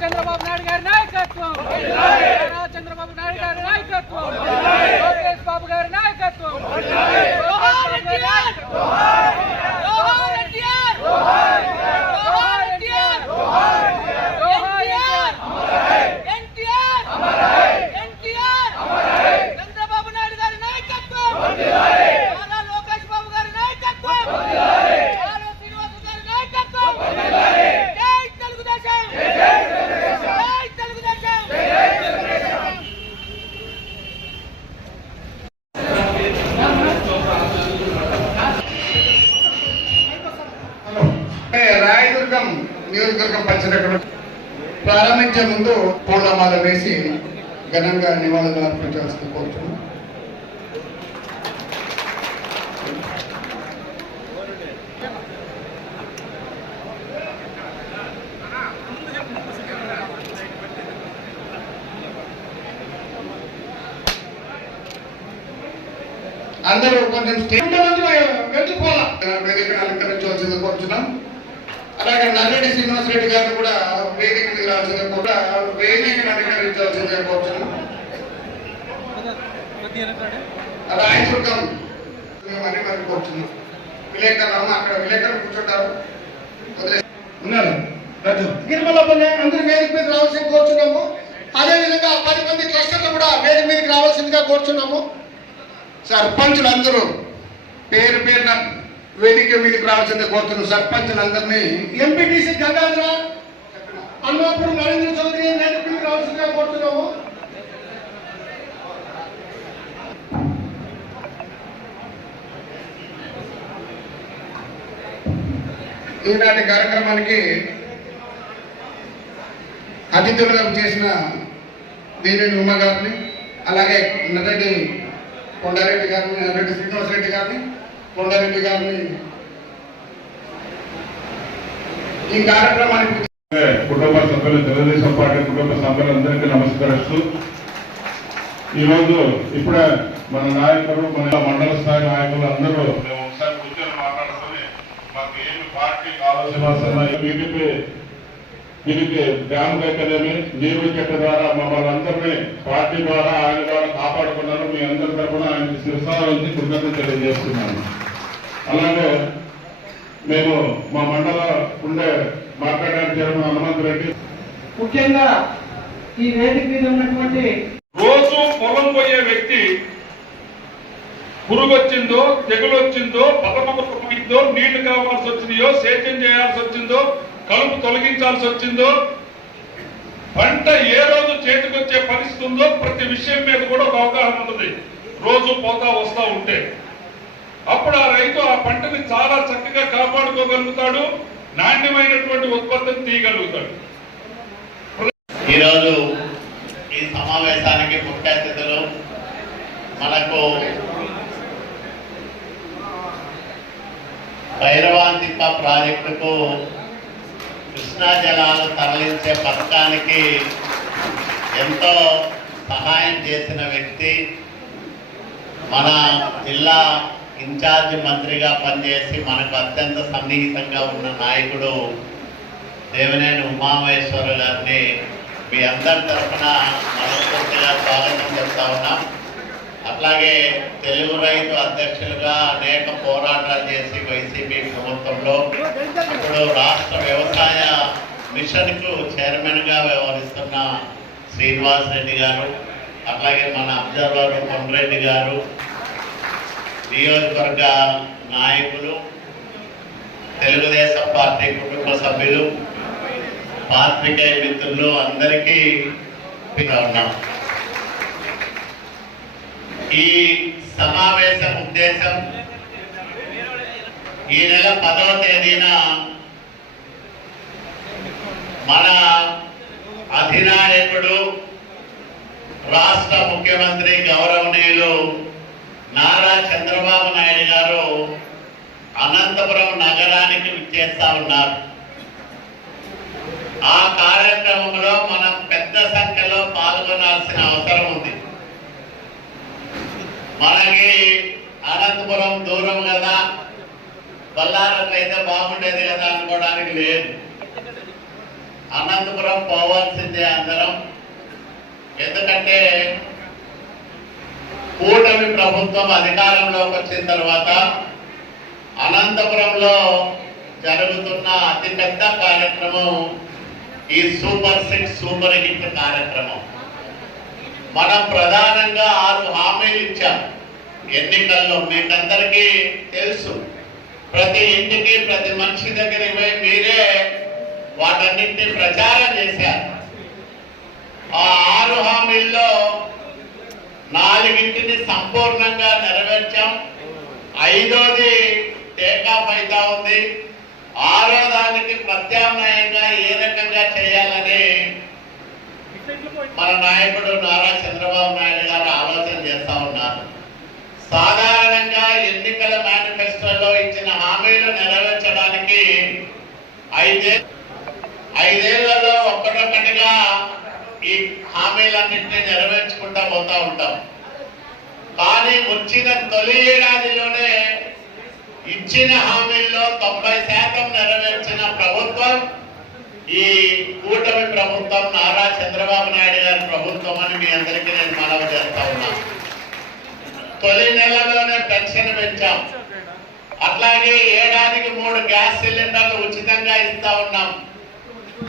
చంద్రబాబు నాయుడు గారి నాయకత్వం, చంద్రబాబు నాయుడు గారి నాయకత్వం, లోకేష్ బాబు గారి నాయకత్వం. చంద్రబాబు నాయుడు గారి నాయకత్వం, లోకేష్ బాబు గారి నాయకత్వం, శ్రీనివాస్ గారి నాయకత్వం. జై తెలుగుదేశం, జై తెలుగుదేశం. రాయదుర్గం నియోజకవర్గం పంచనగరం ప్రారంభించే ముందు పూలమాల వేసి ఘనంగా నివాళులు అర్పించాల్సింది కోరుతున్నాం. అందరూ కొంచెం వేదికను అలంకరించవలసింది కోరుతున్నాం. అలాగే నల్లరెడ్డి శ్రీనివాస్ రెడ్డి గారిని కూడా వేదిక మీద వేదికను అలంకరించవలసిందిగా కోరుతున్నాం. రాయదుర్గం మరీ కోరుతున్నాం. విలేకరులు అక్కడ విలేకరులు కూర్చుంటారు ఉన్నారు. గిరిమలపల్లి అందరూ వేదిక మీద రావాల్సింది కోరుచున్నాము. అదేవిధంగా 10 మంది క్లస్టర్లు కూడా వేదిక మీదకి రావాల్సిందిగా కోరుచున్నాము. సర్పంచులు అందరూ పేరు పేరున వేదిక మీదకి రావాల్సిందే కోరుతున్నాం. సర్పంచులందరినీ ఎంపీటీసీ గంగాధర అన్నాపురం నరేంద్ర చౌదరి వేదిక మీదకి రావాల్సిందిగా కోరుతున్నాము. ఈనాటి కార్యక్రమానికి అతిథులుగా చేసిన దేవిని ఉమ్మ గారిని, అలాగే నరెడ్డి కొండారెడ్డి గారిని, నరెడ్డి శ్రీనివాస్ రెడ్డి గారిని, కొండారెడ్డి గారిని ఈ కార్యక్రమానికి కుటుంబ సభ్యులు, తెలుగుదేశం పార్టీ కుటుంబ సభ్యులందరికీ నమస్కరిస్తూ, ఈరోజు ఇప్పుడే మన నాయకులు, మన మండల స్థాయి నాయకులు అందరూ మేము ఒకసారి కూర్చొని మాట్లాడుకొని మాకు ఏమి పార్టీ ఆలోచన దీనికి డ్యామ్ కట్టేమి నీరు కట్ట ద్వారా మమ్మల్ని అందరినీ పార్టీ ద్వారా ఆయన ద్వారా కాపాడుకున్నాను. మీ అందరి తరఫున ఆయనకి శిరసాలని కృతజ్ఞత తెలియజేస్తున్నాను. అలాగే మేము మా మండల ఉండే మాట్లాడడానికి చైర్మన్ హనుమంత్ రెడ్డి, ముఖ్యంగా ఈ వేదిక మీద ఉన్నటువంటి రోజు పొలం పోయే వ్యక్తి పురుగు వచ్చిందో, తెగులు వచ్చిందో, బతకముందో, నీళ్లు కావాల్సి వచ్చిందో, సేద్యం చేయాల్సి వచ్చిందో, కలుపు తొలగించాల్సి వచ్చిందో, పంట ఏ రోజు చేతికొచ్చే పరిస్థితి ఉందో ప్రతి విషయం మీద కూడా ఒక అవగాహన ఉంటుంది. రోజు పోతా వస్తా ఉంటే అప్పుడు ఆ రైతు ఆ పంటని చాలా చక్కగా కాపాడుకోగలుగుతాడు, నాణ్యమైనటువంటి ఉత్పత్తిని తీయగలుగుతాడు. ఈరోజు ఈ సమావేశానికి ముఖ్య అతిథులు మనకు భైరవాంతిప్ప ప్రాజెక్టుకు కృష్ణా జలాలు తరలించే పథకానికి ఎంతో సహాయం చేసిన వ్యక్తి, మన జిల్లా ఇన్ఛార్జ్ మంత్రిగా పనిచేసి మనకు అత్యంత సన్నిహితంగా ఉన్న నాయకుడు దేవినేని ఉమామహేశ్వర గారిని మీ అందరి తరఫున మనస్ఫూర్తిగా స్వాగతం చెప్తా ఉన్నాం. అట్లాగే తెలుగు రైతు అధ్యక్షులుగా అనేక పోరాటాలు చేసి వైసీపీ ప్రభుత్వంలో ఇప్పుడు రాష్ట్ర వ్యవసాయ మిషన్కు చైర్మన్గా వ్యవహరిస్తున్న శ్రీనివాస్ రెడ్డి గారు, అట్లాగే మన అబ్జర్వర్ కొండరెడ్డి గారు, నియోజకవర్గ నాయకులు, తెలుగుదేశం పార్టీ కుటుంబ సభ్యులు, పాత్రికేయ మిత్రులు అందరికీ ఉన్నాం. ఈ సమావేశం ఉద్దేశం ఈ నెల 10వ తేదీన మన అధినాయకుడు రాష్ట్ర ముఖ్యమంత్రి గౌరవనీయులు నారా చంద్రబాబు నాయుడు గారు అనంతపురం నగరానికి విచ్చేస్తా ఉన్నారు. ఆ కార్యక్రమంలో మనం పెద్ద సంఖ్యలో పాల్గొనాల్సిన అవసరం ఉంది. మనకి అనంతపురం దూరం కదా, బళ్ళారం అయితే బాగుండేది కదా అనుకోవడానికి లేదు. అనంతపురం పోవాల్సిందే అందరం. ఎందుకంటే కూటమి ప్రభుత్వం అధికారంలోకి వచ్చిన తర్వాత అనంతపురంలో జరుగుతున్న అతిపెద్ద కార్యక్రమం ఈ సూపర్ 6 సూపర్ హిట్ కార్యక్రమం. మనం ప్రధానంగా 6 హామీలు ఇచ్చాం ఎన్నికల్లో. మీకందరికీ తెలుసు. ప్రతి ఇంటికి, ప్రతి మనిషి దగ్గరికి పోయి మీరే వాటన్నింటినీ ప్రచారం చేశారు. ఆ 6 హామీల్లో 4ని సంపూర్ణంగా నెరవేర్చాం. 5వది టేకాఫ్ అవుతా ఉంది. 6వ దానికి ప్రత్యామ్నాయంగా ఏ రకంగా చేయాలని మన నాయకుడు నారా చంద్రబాబు నాయుడు గారు ఆలోచన చేస్తా ఉన్నారు. సాధారణంగా ఎన్నికల మేనిఫెస్టోలో ఇచ్చిన హామీలు నెరవేర్చడానికి 5 ఏళ్లలో ఒక్కటొక్కటిగా ఈ హామీలన్నింటినీ నెరవేర్చుకుంటా పోతా ఉంటాం. కానీ వచ్చిన తొలి ఏడాదిలోనే ఇచ్చిన హామీల్లో 90% నెరవేర్చిన ప్రభుత్వం ఈ కూటమి ప్రభుత్వం, నారా చంద్రబాబు నాయుడు గారి ప్రభుత్వం అని మీ అందరికీ నేను మనవి చేస్తా ఉన్నాను. తొలి నెలలోనే పెన్షన్ పెంచాం. అట్లాగే ఏడాదికి 3 గ్యాస్ సిలిండర్లు ఉచితంగా ఇస్తా ఉన్నాం.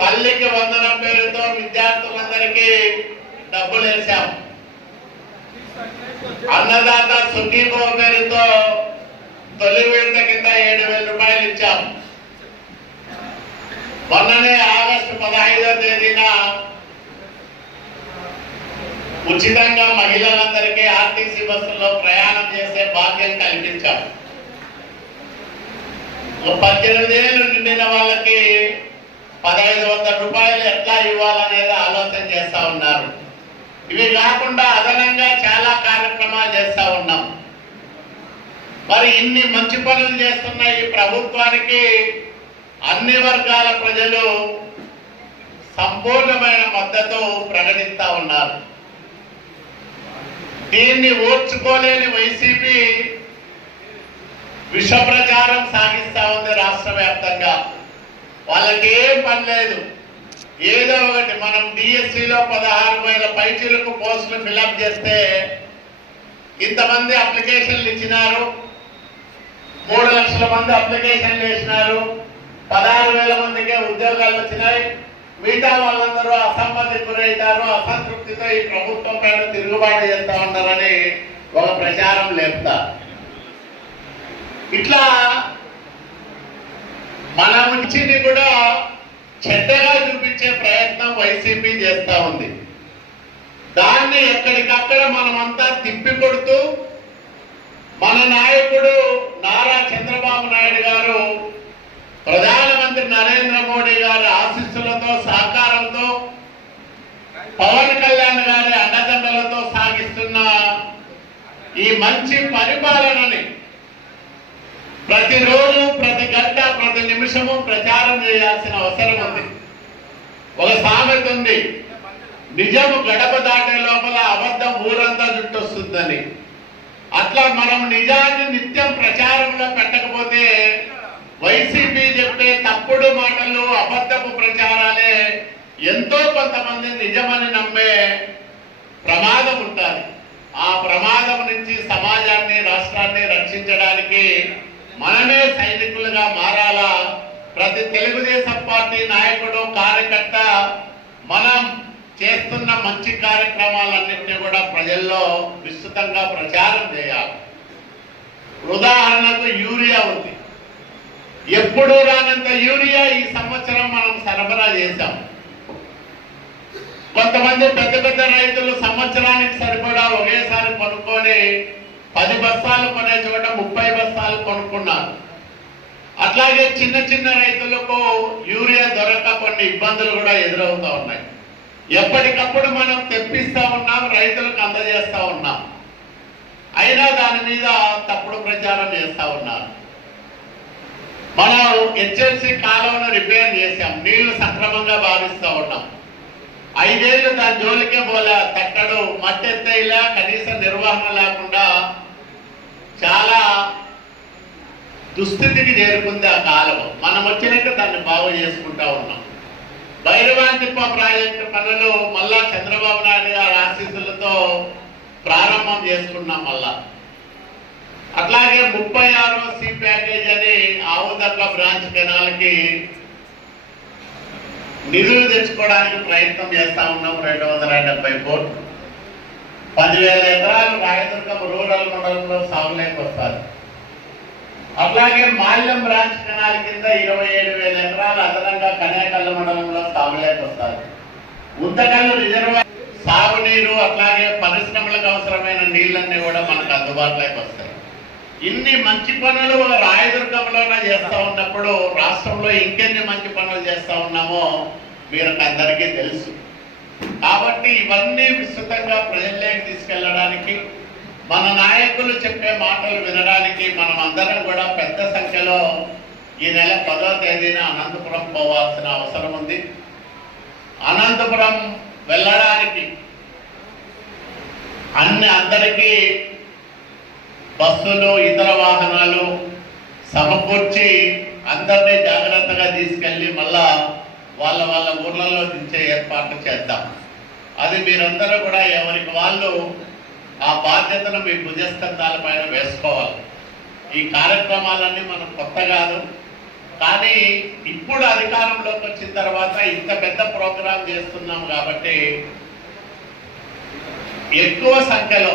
తల్లికి వందనం పేరుతో విద్యార్థులందరికీ డబ్బులు వేశాం. అన్నదాత సుఖీభవ పేరుతో తొలి విడత కింద 7,000 రూపాయలు ఇచ్చాం. మొన్ననే ఆగస్టు 15వ తేదీన ఉచితంగా మహిళలందరికీ ఆర్టీసీ బస్సుల్లో ప్రయాణం చేసే భాగ్యం కల్పించాం. 18 ఏళ్ళు నిండిన వాళ్ళకి 1,500 రూపాయలు ఎట్లా ఇవ్వాలనేది ఆలోచన చేస్తా ఉన్నారు. ఇవి కాకుండా అదనంగా చాలా కార్యక్రమాలు చేస్తా ఉన్నాం. మరి ఇన్ని మంచి పనులు చేస్తున్న ఈ ప్రభుత్వానికి అన్ని వర్గాల ప్రజలు సంపూర్ణమైన మద్దతు ప్రకటిస్తా ఉన్నారు. దీన్ని ఓర్చుకోలేని వైసీపీ విష ప్రచారం సాగిస్తా ఉంది రాష్ట్ర వ్యాప్తంగా. వాళ్ళకి ఏం పని లేదు. ఏదో ఒకటి మనం డిఎస్సిలో 16,000 పైచీలకు పోస్టులు ఫిలప్ చేస్తే ఇంతమంది అప్లికేషన్లు ఇచ్చినారు, 3 లక్షల మంది అప్లికేషన్లు వేసినారు, 16,000 మందికే ఉద్యోగాలు వచ్చినాయి. మిగతా వాళ్ళందరూ అసమ్మతికి గురవుతారు, అసంతృప్తితో ఈ ప్రభుత్వం పైన తిరుగుబాటు చేస్తా ఉన్నారని ఒక ప్రచారం లేపుతారు. ఇట్లా మన మంచిని కూడా చెడ్డగా చూపించే ప్రయత్నం వైసీపీ చేస్తా ఉంది. దాన్ని ఎక్కడికక్కడ మనమంతా తిప్పి కొడుతూ మన నాయకుడు నారా చంద్రబాబు నాయుడు గారు, ప్రధానమంత్రి నరేంద్ర మోడీ గారి ఆశీస్సులతో, సహకారంతో, పవన్ కళ్యాణ్ గారి అండదండలతో సాగిస్తున్న ఈ మంచి పరిపాలనని ప్రతిరోజు, ప్రతి గంట, ప్రతి నిమిషము ప్రచారం చేయాల్సిన అవసరం ఉంది. ఒక సామెత ఉంది, నిజము గడప దాటే లోపల అబద్ధం ఊరంతా జుట్టొస్తుందని. అట్లా మనం నిజాన్ని నిత్యం ప్రచారంలో పెట్టకపోతే వైసీపీ చెప్పే తప్పుడు మాటలు, అబద్ధపు ప్రచారాలే ఎంతో కొంతమంది నిజమని నమ్మే ప్రమాదం ఉంటుంది. ఆ ప్రమాదం నుంచి సమాజాన్ని, రాష్ట్రాన్ని రక్షించడానికి మనమే సైనికులుగా మారాలా. ప్రతి తెలుగుదేశం పార్టీ నాయకుడు, కార్యకర్త మనం చేస్తున్న మంచి కార్యక్రమాలన్నింటినీ కూడా ప్రజల్లో విస్తృతంగా ప్రచారం చేయాలి. ఉదాహరణకు యూరియా ఉంది. ఎప్పుడు రానంత యూరియా ఈ సంవత్సరం మనం సరఫరా చేశాం. కొంతమంది పెద్ద పెద్ద రైతులు సంవత్సరానికి సరిపడా ఒకేసారి కొనుక్కొని 10 బస్తాలు కొనే చోట 30 బస్తాలు కొనుక్కున్నారు. అట్లాగే చిన్న చిన్న రైతులకు యూరియా దొరక్క కొన్ని ఇబ్బందులు కూడా ఎదురవుతా ఉన్నాయి. ఎప్పటికప్పుడు మనం తెప్పిస్తా ఉన్నాం, రైతులకు అందజేస్తా ఉన్నాం. అయినా దాని మీద తప్పుడు ప్రచారం చేస్తా ఉన్నారు. మనం హెచ్ఎల్సి కాలువను రిపేర్ చేశాం, నీళ్లు సక్రమంగా భావిస్తూ ఉన్నాం. 5 ఏళ్ళు దాని జోలికే పోలే, తట్టడు మట్టి ఎత్తేలా, కనీస నిర్వహణ లేకుండా చాలా దుస్థితికి చేరుకుంది ఆ కాలువ. మనం వచ్చినాక దాన్ని బాగు చేసుకుంటా ఉన్నాం. భైరవాంతిప్ప ప్రాజెక్టు పనులు మళ్ళా చంద్రబాబు నాయుడు గారి ఆశీస్సులతో ప్రారంభం చేసుకున్నాం మళ్ళా. అట్లాగే 36వ సి ప్యాకేజ్ అని ఆవుదక్క బ్రాంచ్ కెనాల్కి నిధులు తెచ్చుకోవడానికి ప్రయత్నం చేస్తా ఉన్నాం. 270 కోట్లు, 10,000 ఎకరాలు రాయదుర్గం రూరల్ మండలంలో సాగులేకి వస్తారు. అట్లాగే మాల్యం బ్రాంచ్ కెనాల్ కింద 27,000 ఎకరాలు అదనంగా కనేకల్లు మండలంలో సాగులేకి వస్తారు. గుంతకల్లు రిజర్వాయర్ సాగునీరు, అట్లాగే పరిశ్రమలకు అవసరమైన నీళ్ళన్నీ కూడా మనకు అందుబాటులోకి వస్తాయి. ఇన్ని మంచి పనులు రాయదుర్గంలోనే చేస్తా ఉన్నప్పుడు రాష్ట్రంలో ఇంకెన్ని మంచి పనులు చేస్తా ఉన్నామో మీకు అందరికీ తెలుసు. కాబట్టి ఇవన్నీ విస్తృతంగా ప్రజల్లోకి తీసుకెళ్ళడానికి, మన నాయకులు చెప్పే మాటలు వినడానికి మనం అందరం కూడా పెద్ద సంఖ్యలో ఈ నెల 10వ తేదీన అనంతపురం పోవాల్సిన అవసరం ఉంది. అనంతపురం వెళ్ళడానికి అందరికీ బస్సులు, ఇతర వాహనాలు సమకూర్చి అందరినీ జాగ్రత్తగా తీసుకెళ్ళి మళ్ళా వాళ్ళ ఊర్లలో దించే ఏర్పాట్లు చేద్దాం. అది మీరందరూ కూడా ఎవరికి వాళ్ళు ఆ బాధ్యతను మీ భుజస్కంధాల పైన వేసుకోవాలి. ఈ కార్యక్రమాలన్నీ మనం కొత్త కాదు, కానీ ఇప్పుడు అధికారంలోకి వచ్చిన తర్వాత ఇంత పెద్ద ప్రోగ్రాం చేస్తున్నాం కాబట్టి ఎక్కువ సంఖ్యలో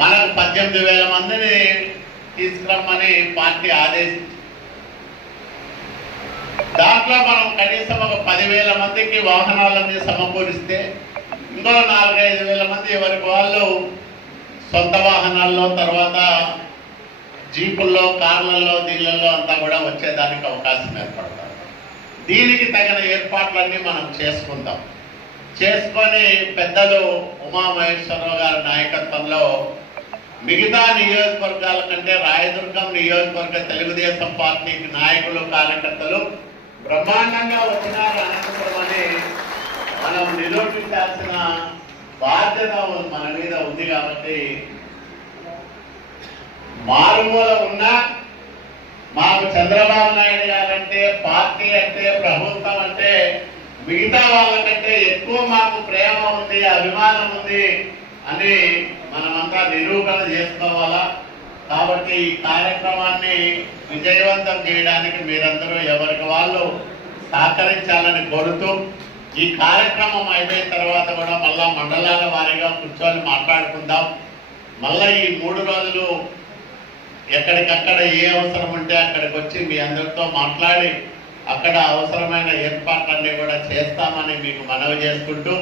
మనకు 18,000 మందిని తీసుకురమ్మని పార్టీ ఆదేశించింది. దాంట్లో మనం కనీసం ఒక 10,000 మందికి వాహనాలన్నీ సమకూరిస్తే ఇంకో 4-5 మంది ఎవరికి వాళ్ళు సొంత వాహనాల్లో, తర్వాత జీపుల్లో, కార్లలో, దీళ్ళల్లో అంతా కూడా వచ్చేదానికి అవకాశం ఏర్పడతారు. దీనికి తగిన ఏర్పాట్లన్నీ మనం చేసుకుందాం. చేసుకొని పెద్దలు ఉమామహేశ్వరరావు గారి నాయకత్వంలో మిగతా నియోజకవర్గాల కంటే రాయదుర్గం నియోజకవర్గ తెలుగుదేశం పార్టీకి నాయకులు, కార్యకర్తలు బ్రహ్మాండంగా వచ్చినారు. అనంతపురం అని మనం నిరూపించాల్సిన బాధ్యత మన మీద ఉంది. కాబట్టి మారుమూల ఉన్నా మాకు చంద్రబాబు నాయుడు గారంటే, పార్టీ అంటే, ప్రభుత్వం అంటే మిగతా వాళ్ళకంటే ఎక్కువ మాకు ప్రేమ ఉంది, అభిమానం ఉంది అని మనమంతా నిరూపణ చేసుకోవాలా. కాబట్టి ఈ కార్యక్రమాన్ని విజయవంతం చేయడానికి మీరందరూ ఎవరికి వాళ్ళు సహకరించాలని కోరుతూ, ఈ కార్యక్రమం అయిపోయిన తర్వాత కూడా మళ్ళా మండలాల వారీగా కూర్చొని మాట్లాడుకుందాం. మళ్ళీ ఈ 3 రోజులు ఎక్కడికక్కడ ఏ అవసరం ఉంటే అక్కడికి వచ్చి మీ అందరితో మాట్లాడి అక్కడ అవసరమైన ఏర్పాట్లన్నీ కూడా చేస్తామని మీకు మనవి చేసుకుంటూ